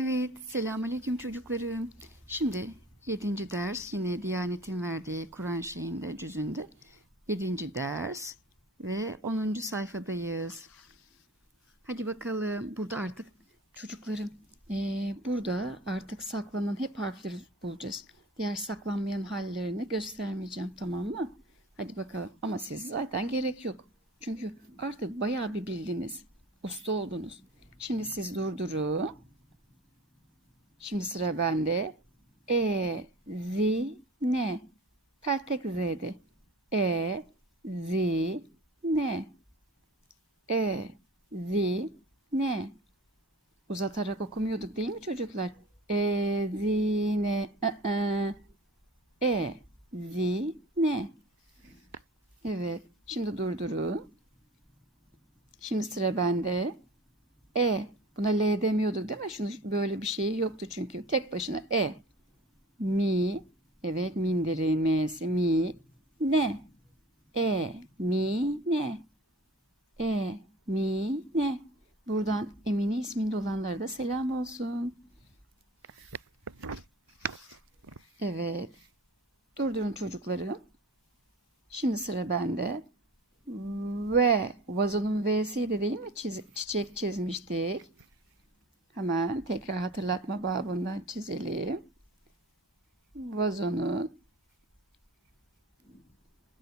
Evet, selamünaleyküm çocuklarım. Şimdi 7. ders yine Diyanet'in verdiği Kur'an şeyinde, cüzünde 7. ders ve 10. sayfadayız. Hadi bakalım. Burada artık çocuklarım eee, burada artık saklanan hep harfleri bulacağız. Diğer saklanmayan hallerini göstermeyeceğim tamam mı? Hadi bakalım. Ama siz zaten gerek yok. Çünkü artık bayağı bir bildiniz. Usta oldunuz. Şimdi siz durdurun. Şimdi sıra bende. E, zi, ne. Peltek z'di. E, zi, ne. E, zi, ne. Uzatarak okumuyorduk değil mi çocuklar? E, zi, ne. ı, ı. E, zi, ne. Evet. Şimdi durdurun. Şimdi sıra bende. E. Buna L demiyorduk değil mi? Şunu böyle bir şeyi yoktu çünkü. Tek başına E. Mi. Evet minderin M'si mi. Ne. E. Mi. Ne. E. Mi. Ne. Buradan Emine isminde olanlara da selam olsun. Evet. Durdurun çocuklarım. Şimdi sıra bende. V. Vazonun V'siydi değil mi? Çiz- çiçek çizmiştik. Hemen tekrar hatırlatma babından çizelim. Vazonun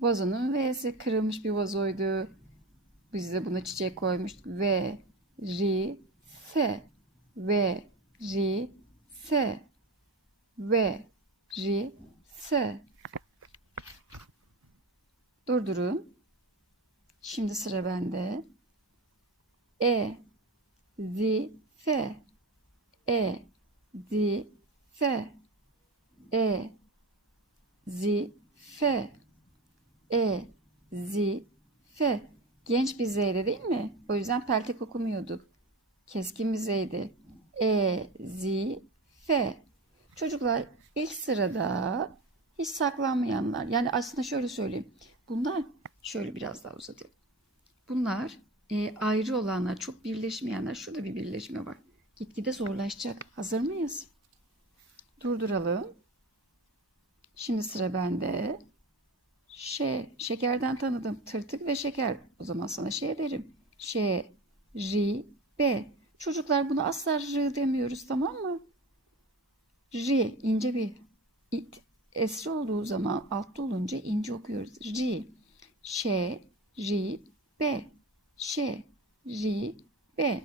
Vazonun V'si kırılmış bir vazoydu. Biz de buna çiçek koymuştuk. V, ri, se. V, ri, se. V, ri, se. Durdurun. Şimdi sıra bende. E, zi, fe. E, zi, fe. E, zi, fe. E, zi, fe. Genç bir z'ydi değil mi? O yüzden peltek okumuyorduk. Keskin bir z'ydi. E, zi, fe. Çocuklar ilk sırada hiç saklanmayanlar. Yani aslında şöyle söyleyeyim. Bunlar şöyle biraz daha uzatayım. Bunlar e, ayrı olanlar, çok birleşmeyenler. Şurada bir birleşme var. Gitgide zorlaşacak. Hazır mıyız? Durduralım. Şimdi sıra bende. Ş, şekerden tanıdım. Tırtık ve şeker. O zaman sana şey derim. Ş, ri, b. Çocuklar bunu asla r demiyoruz tamam mı? R ince bir it, esri olduğu zaman altta olunca ince okuyoruz. R, ş, ri, b. Ş, ri, b.